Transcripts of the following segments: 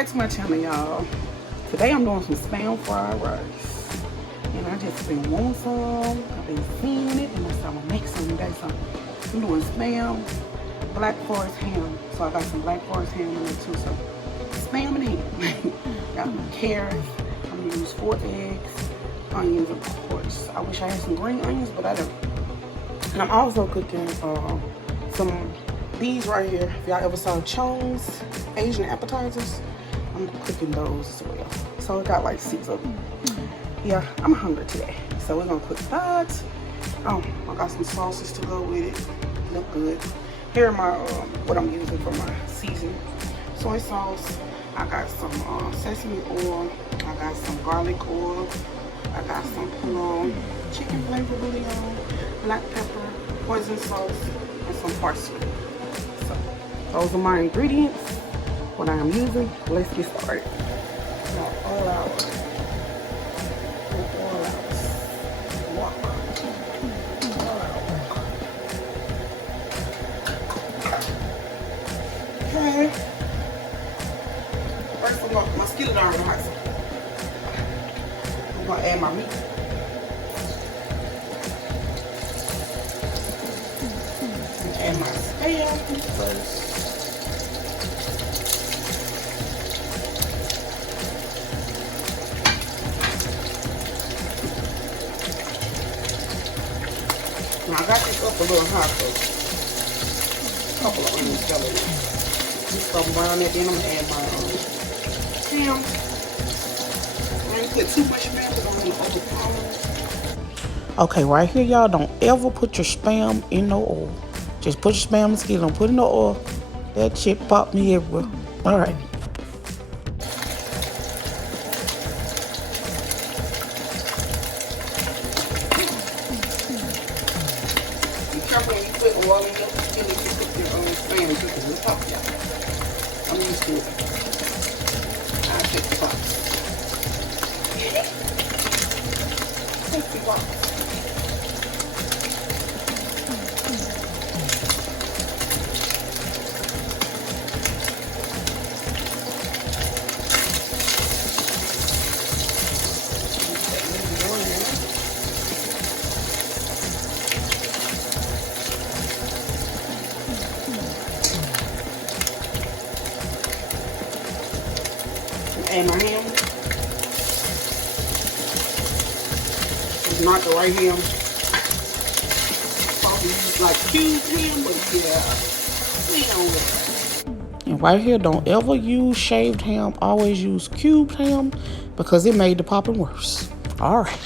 back to my channel, y'all. Today I'm doing some Spam fried rice. And I just been wanting some. I've been seeing it, and I said I'm gonna make some today. So I'm doing Spam, Black Forest ham. So I got some Black Forest ham in there too. So Spam and ham. Got my carrots. I'm gonna use 4 eggs. Onions, of course. I wish I had some green onions, but I don't. And I'm also cooking some these right here. If y'all ever saw Chong's Asian appetizers, I'm cooking those as well. So I got like 6 of them. Yeah, I'm hungry today. So we're gonna cook that. I got some sauces to go with it. Look good. Here are my what I'm using for my seasoning. Soy sauce. I got some sesame oil. I got some garlic oil. I got some chicken flavor bouillon, black pepper, poison sauce, and some parsley. So those are my ingredients, what I am using. Let's get started. Now, all out. Walk. All out. Okay. First, I'm gonna, my skillet already hot. I'm gonna add my meat. And my Spam first. Now I got this up a little hot, so a couple of onions fell in. Just gonna brown that, then I'm gonna add my ham. I ain't put too much Spam because I'm gonna overpower. Okay, right here, y'all, don't ever put your Spam in no oil. Just put your Spam in the skillet, don't put it in the oil. That shit popped me everywhere. All right. Be careful when you put oil in your skillet to cook your Spam because it's pop, y'all. I'm used to it. I'll take the pot. Take the pot. And my ham. It's not the right ham. Probably use like cubed ham, but yeah, we don't get. And right here, don't ever use shaved ham. Always use cubed ham because it made the popping worse. All right.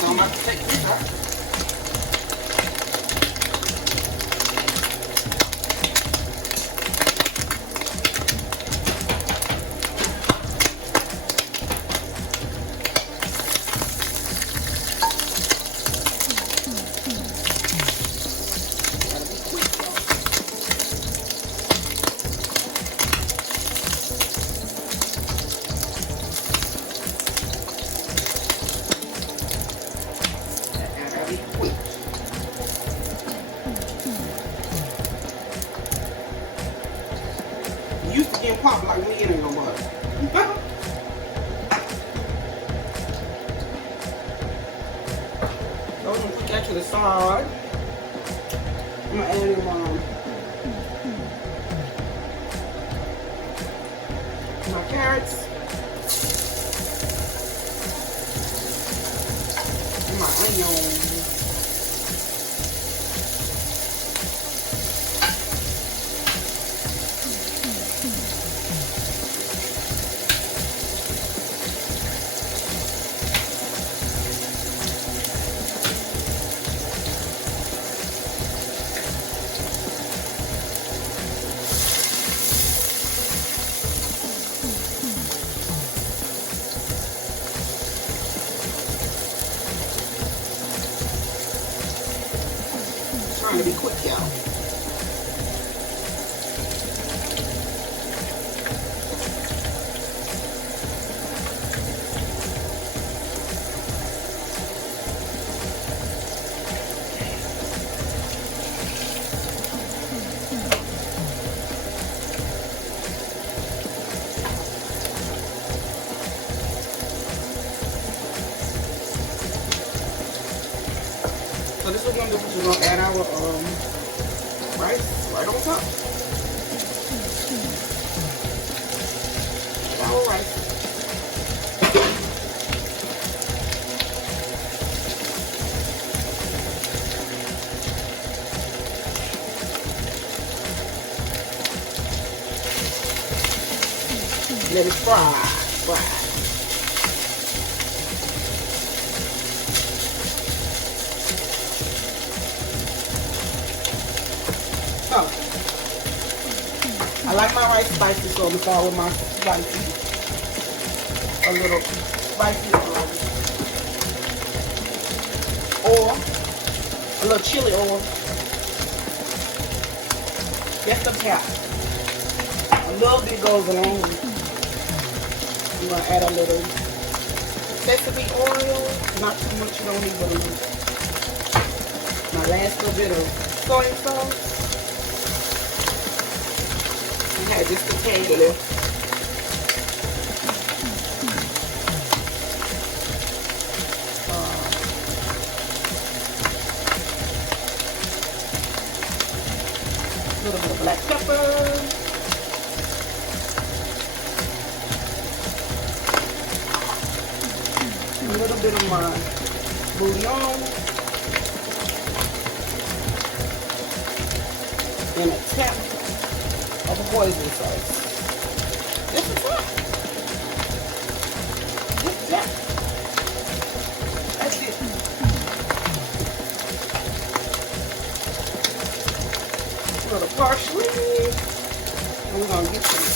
I'm about to take this out. Used to get popped like we ain't no butter. So I'm gonna put that to the side. I'm gonna add in my carrots and my onions. trying to be quick, y'all. So this is what we're gonna do. We're gonna add our rice right on top. Add our rice. Let it fry. So, I like my rice spicy, so I'm gonna start with my spicy. A little spicy oil, a little chili oil. Just a tap. A little bit goes along with it. I'm gonna add a little sesame oil, not too much, you don't need but a little. My last little bit of soy sauce. I had just a potato left. A little bit of black pepper. A little bit of my bouillon. And a tap of a hoisin sauce. Just a tap. Just a tap. That's it. A little parsley. And we're gonna get some.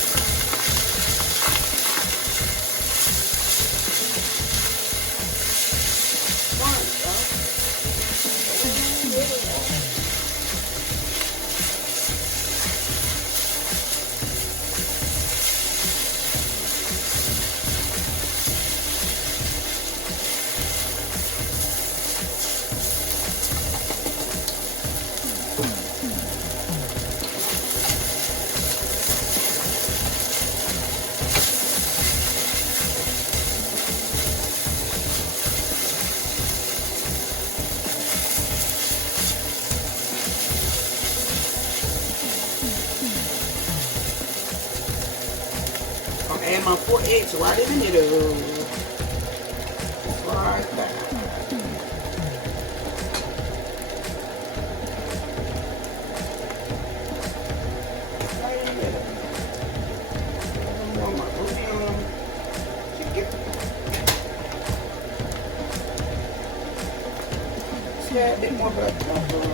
Add my 4 eggs right in the middle. Right there. Right in the middle. My bouillon chicken. See, add a bit more black pepper.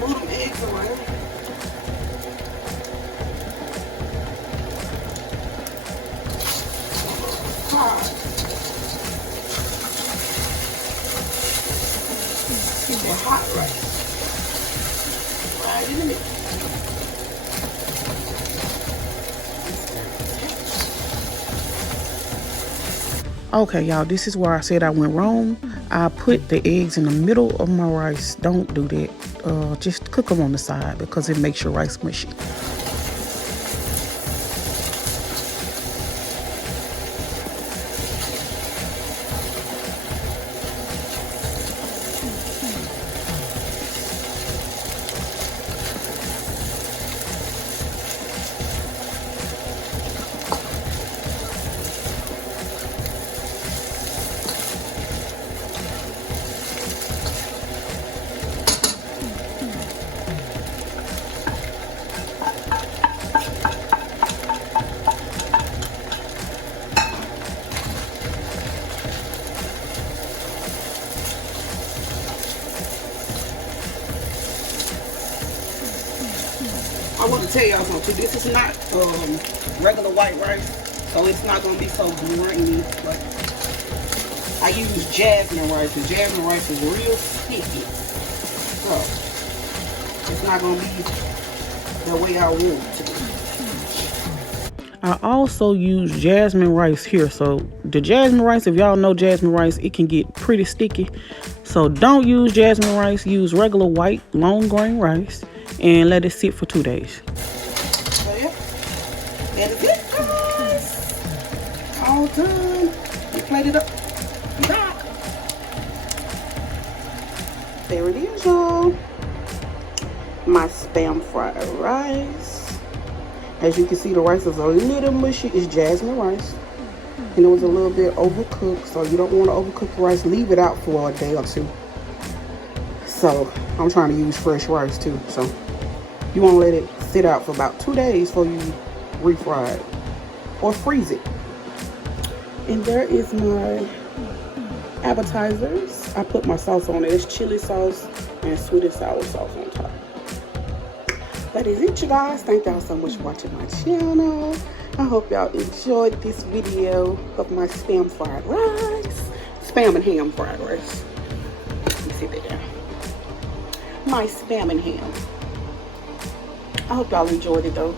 Move them eggs away. Get that hot rice right in the middle. Okay, y'all, this is where I said I went wrong. I put the eggs in the middle of my rice. Don't do that. Just cook them on the side because it makes your rice mushy. tell y'all something. This is not regular white rice, so it's not gonna be so grainy. But I use jasmine rice, and jasmine rice is real sticky, so it's not gonna be the way I want it to be. I also use jasmine rice here. So the jasmine rice, if y'all know jasmine rice, it can get pretty sticky. So don't use jasmine rice, use regular white long grain rice and let it sit for 2 days. So yeah, that is it, guys. All done. You plate it up. There it is, y'all. My Spam fried rice. As you can see, the rice is a little mushy. It's jasmine rice. And it was a little bit overcooked, so you don't want to overcook the rice. Leave it out for a day or two. So I'm trying to use fresh rice too. So you want to let it sit out for about 2 days before you refry it or freeze it. And there is my appetizers. I put my sauce on it. It's chili sauce and sweet and sour sauce on top. That is it, you guys. Thank y'all so much for watching my channel. I hope y'all enjoyed this video of my Spam fried rice. Spam and ham fried rice. Let me sit that down. My Spam and ham. I hope y'all enjoyed it though.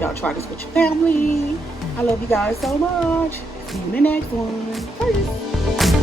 Y'all try this with your family. I love you guys so much. See you in the next one. Peace.